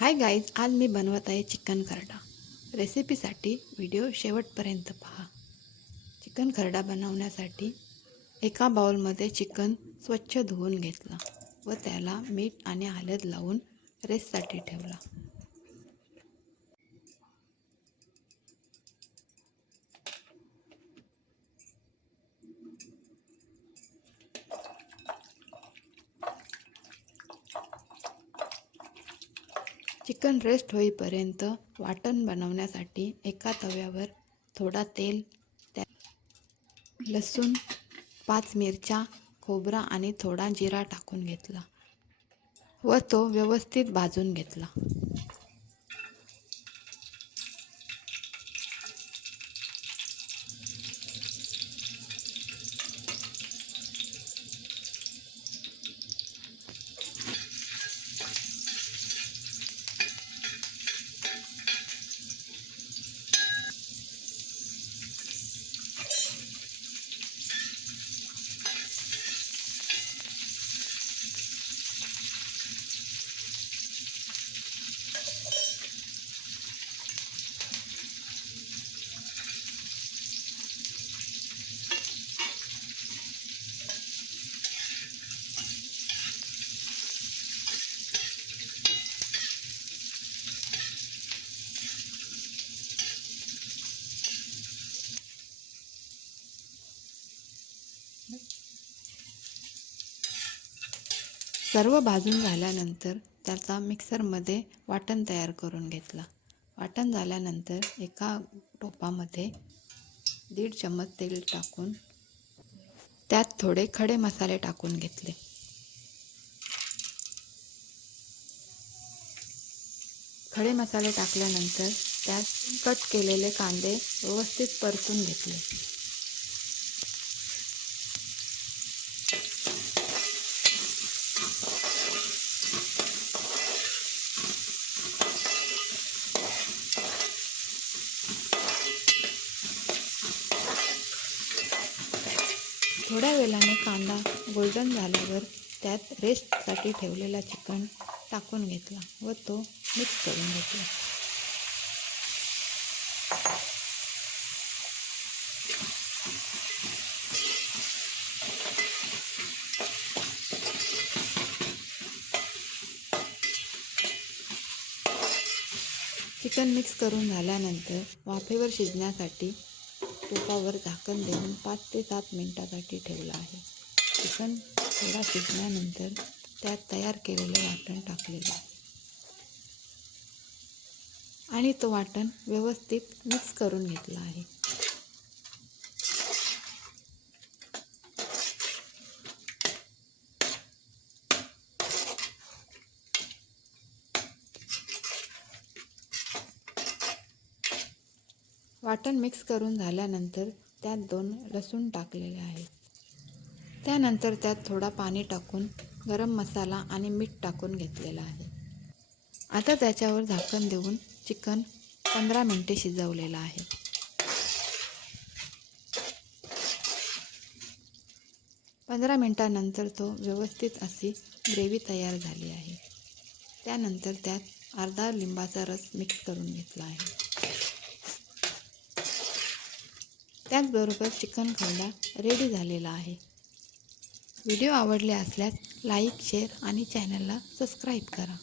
Hi guys, आज मी बनवत आहे चिकन खरडा। रेसिपीसाठी व्हिडिओ शेवटपर्यंत पहा। चिकन खरडा बनवण्यासाठी एका बाउलमध्ये चिकन स्वच्छ धुवून घेतला व त्याला मीठ आणि हळद लावून रेस्टसाठी ठेवला। चिकन रेस्ट होईपर्यंत वाटण बनवण्यासाठी एका तव्यावर थोडा तेल, त्यात लसूण, 5 मिरच्या, खोबरा आणि थोडा जिरा टाकून घेतला व तो व्यवस्थित भाजून घेतला। सर्व भाजून झाल्यानंतर त्याचा मिक्सरमध्ये वाटण तयार करून घेतला। वाटण झाल्यानंतर एका टोपामध्ये 1.5 चमच तेल टाकून त्यात थोडे खडे मसाले टाकून घेतले। खडे मसाले टाकल्यानंतर त्यात कट केलेले कांदे व्यवस्थित परतून घेतले। थोड्या वेळाने कांदा गोल्डन झाल्यावर त्यात रेस्टसाठी ठेवलेला चिकन टाकून घेतला व तो मिक्स करून घेतला। चिकन मिक्स करून झाल्यानंतर वाफेवर शिजण्यासाठी टोपावर झाकण देऊन 5 ते 7 मिनिटांसाठी ठेवला आहे। चिकन थोडा शिजल्यानंतर त्यात तयार केलेले वाटण टाकलेले आहे आणि तो वाटण व्यवस्थित मिक्स करून घेतला आहे। वाटण मिक्स करून झाल्यानंतर त्यात 2 लसूण टाकलेले आहे। त्यानंतर त्यात थोडा पाणी टाकून गरम मसाला आणि मीठ टाकून घेतलेला आहे। आता त्याच्यावर झाकण देऊन चिकन 15 मिनिटे शिजवलेला आहे। 15 मिनिटांनंतर तो व्यवस्थित अशी ग्रेव्ही तयार झाली आहे। त्यानंतर त्यात अर्धा लिंबाचा रस मिक्स करून घेतला आहे। त्याचबरोबर चिकन खरडा रेडी झालेला आहे। व्हिडिओ आवडले असल्यास लाईक, शेअर आणि चॅनलला सबस्क्राईब करा।